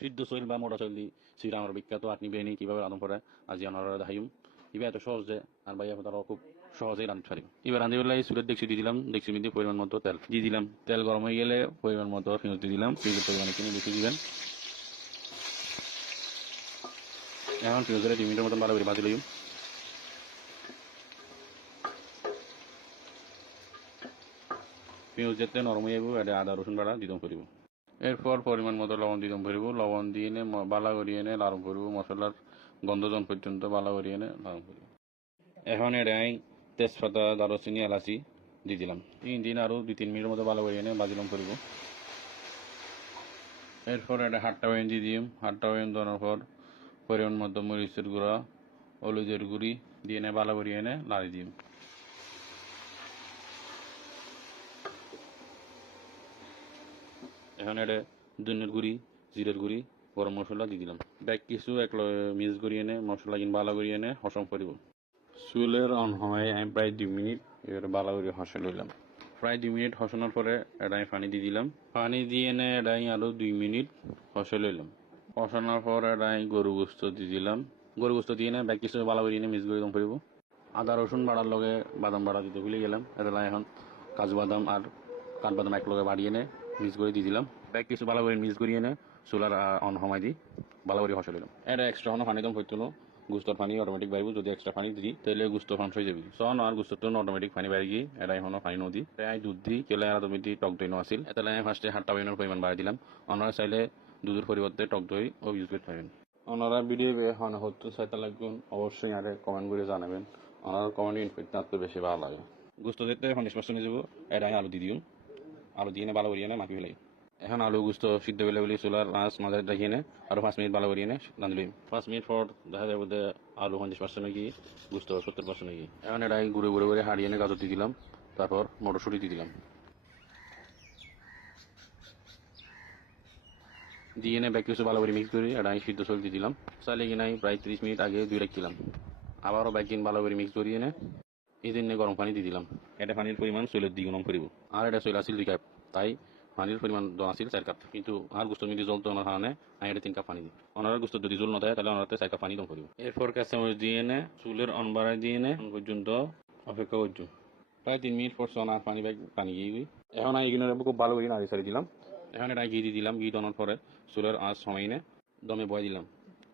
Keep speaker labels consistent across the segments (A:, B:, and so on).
A: সিদ্ধ চইল বা মোটা দি শ্রীরামের বিখ্যাত আটনি বিরিয়ানি কীভাবে রাঁধন করে আজি আনারা দেখাইম ইবা এত সহজ যে, আর ভাই তারা খুব সহজেই রাঁধতে পারিব এবার রাঁধি বেলায় চুলের দেখছি দিয়ে দিলাম, দেখছি মধ্যে পরিমাণ মতো তেল। দিয়ে দিলাম, তেল গরম হয়ে গেলে পরিমাণ মতো পেঁয়াজ দিয়ে দিলাম পেঁয়াজের পরিমাণ কিনে বেশি দিবেন। এখন পেঁয়াজের দুই মিনিটের মতন ভালো করে ভাজি লইম পেঁয়াজ যেতে নরম হয়ে যাব এটা আদা রসুন বাড়া দিদম করিব। এরপর পরিমাণ মতো লবণ দিদম করিব লবণ দিয়ে এনে বালা করিয়ে এনে লারম করিব মশলার গন্ধজন পর্যন্ত বালা করিয়ে এনে লারম করিব এখন এটাই তেজপাতা দারচিনি এলাচি দিয়ে দিলাম। তিন দিন আরও দুই তিন মিনিটের মতো ভালো করিয়ে এনে বাজিলাম করিব এরপর এটা হাটটা ওয়েন দিয়ে দিম। হাটটা ওয়েন দেওয়ার পর পরিমাণ মতো মরিচের গুঁড়া হলুদের গুঁড়ি দিয়ে এনে ভালো করিয়ে এনে লাড়ি দিম। এখন এটা ধনের গুঁড়ি জিরের গুঁড়ি গরম মশলা দিয়ে দিলাম। ব্যাগ কিছু এক মিক্স করি এনে মশলা কিন ভালো করি এনে হসম করিব চুলের অন হয় আমি প্রায় দুই মিনিট এবার ভালো করে হসে লইলাম প্রায় দুই মিনিট হসানোর পরে এটাই পানি দিয়ে দিলাম। পানি দিয়ে এনে এটাই আরও দুই মিনিট হসে লইলাম হসানোর পর এটাই গরু গোস্ত দিয়ে দিলাম। গরু গোস্ত দিয়ে এনে ব্যাগ কিছু ভালো করে এনে মিক্স করে দম করিব আদা রসুন বাড়ার লগে বাদাম বাড়া দিতে ভুলে গেলাম। এটা এখন কাজু বাদাম আর কাঠবাদাম এক লগে বাড়িয়ে এনে মিক্স করে দিয়ে দিলাম ব্যাগ কিছু ভালো করে মিক্স করিয়ে এনে চুলার অন সময় দিই ভালো করে হসে লইলাম এটা এক্সট্রা হনো পানি দম করতে গুস্তর পানি অটোমেটিক বাইব যদি এক্সট্রা পানি দিই তাহলে গুস্ত ফান্স হয়ে যাবি। সন আর গুস্তর তো অটোমেটিক পানি বাইরে গিয়ে এটা এখনও পানি নদী তাই দুধ দিই কেলে আর তুমি দি টক দই নো আছিল এটা আমি ফার্স্টে হাটটা বাইনের পরিমাণ বাড়াই দিলাম। ওনারা চাইলে দুধের পরিবর্তে টক দই ও ইউজ করতে পারেন ওনারা ভিডিও হন হতে চাইতে লাগুন অবশ্যই আরে কমেন্ট করে জানাবেন। ওনার কমেন্ট ইনফিট তো বেশি ভালো লাগে। গুস্ত দিতে পঞ্চাশ পার্সেন্ট যাব এটা আমি আলু দিয়ে দিও। আলু দিয়ে ভালো করিয়ে এনে মাখি ফেলাই এখন আলু গুস্ত সিদ্ধ বেলে বলে চুলার মাছ মাঝে দেখি এনে আরও পাঁচ মিনিট ভালো করিয়ে এনে রাঁধলি পাঁচ মিনিট পর দেখা যাবে যে আলু পঞ্চাশ পার্সেন্ট নাকি গুস্ত সত্তর পার্সেন্ট নাকি। এখন এটাই ঘুরে ঘুরে ঘুরে হারিয়ে এনে গাজর দিয়ে দিলাম তারপর মটরশুঁটি দিয়ে দিলাম। দিয়ে এনে ব্যাগ কিছু ভালো করে মিক্স করে এটা আমি সিদ্ধ চল দিয়ে দিলাম। চাইলে কিনা প্রায় ত্রিশ মিনিট আগে দুই রাখছিলাম আবারও ব্যাগ কিন ভালো করে মিক্স করিয়ে এনে এই দিনে গরম পানি দিয়ে দিলাম। এটা পানির পরিমাণ চৈলের দ্বিগুণ করিব। আর এটা চৈল আছিল দুই কাপ তাই পানির পরিমাণ দ আছিল চার কাপ। কিন্তু আর গুস্ত মিদি জল তো না কারণে আমি এটা তিন কাপ পানি দিই ওনার গুস্ত যদি জল নথায় তাহলে ওনারাতে চার কাপ পানি দম করিব এরপর কাঁচামরিচ দিয়ে এনে চুলের অন বাড়াই দিয়ে এনে পর্যন্ত অপেক্ষা করছ। প্রায় তিন মিনিট পর সোনা পানি ব্যাগ পানি গিয়ে গই এখন আমি এগুলো খুব ভালো করে নাড়ি সারি দিলাম। এখন এটা ঘি দিয়ে দিলাম ঘি দেওয়ার পরে চুলের আঁচ সময় এনে দমে বয় দিলাম।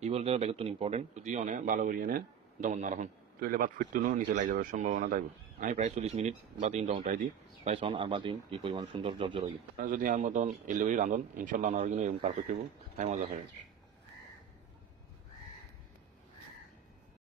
A: ই বলতে ব্যাগের তো ইম্পর্টেন্ট যদি অনেক ভালো করে এনে দমন না রাখুন তৈলে বাদ ফিটতুনো, নিচে লাই যাবার সম্ভাবনা থাকবে। আমি প্রায় চল্লিশ মিনিট বা তিন দম ট্রাই দিই প্রায় সন আর বা তিন কি পরিমাণ সুন্দর, জর্জর হইলি। যদি আমার মতন এলোই রান্ধন ইনশাল্লাহ আমার কিন্তু এরকম পারফেক্ট হইব। তাই মজা হবে